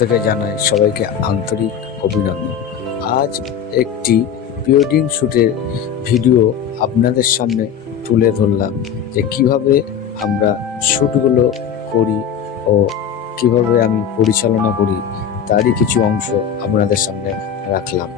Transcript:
থেকে জানাই সবাইকে আন্তরিক অভিনন্দন। আজ একটি প্রিওয়েডিং শ্যুটের ভিডিও আপনাদের সামনে তুলে ধরলাম, যে কিভাবে আমরা শ্যুটগুলো করি ও কিভাবে আমি পরিচালনা করি, তারই কিছু অংশ আপনাদের সামনে রাখলাম।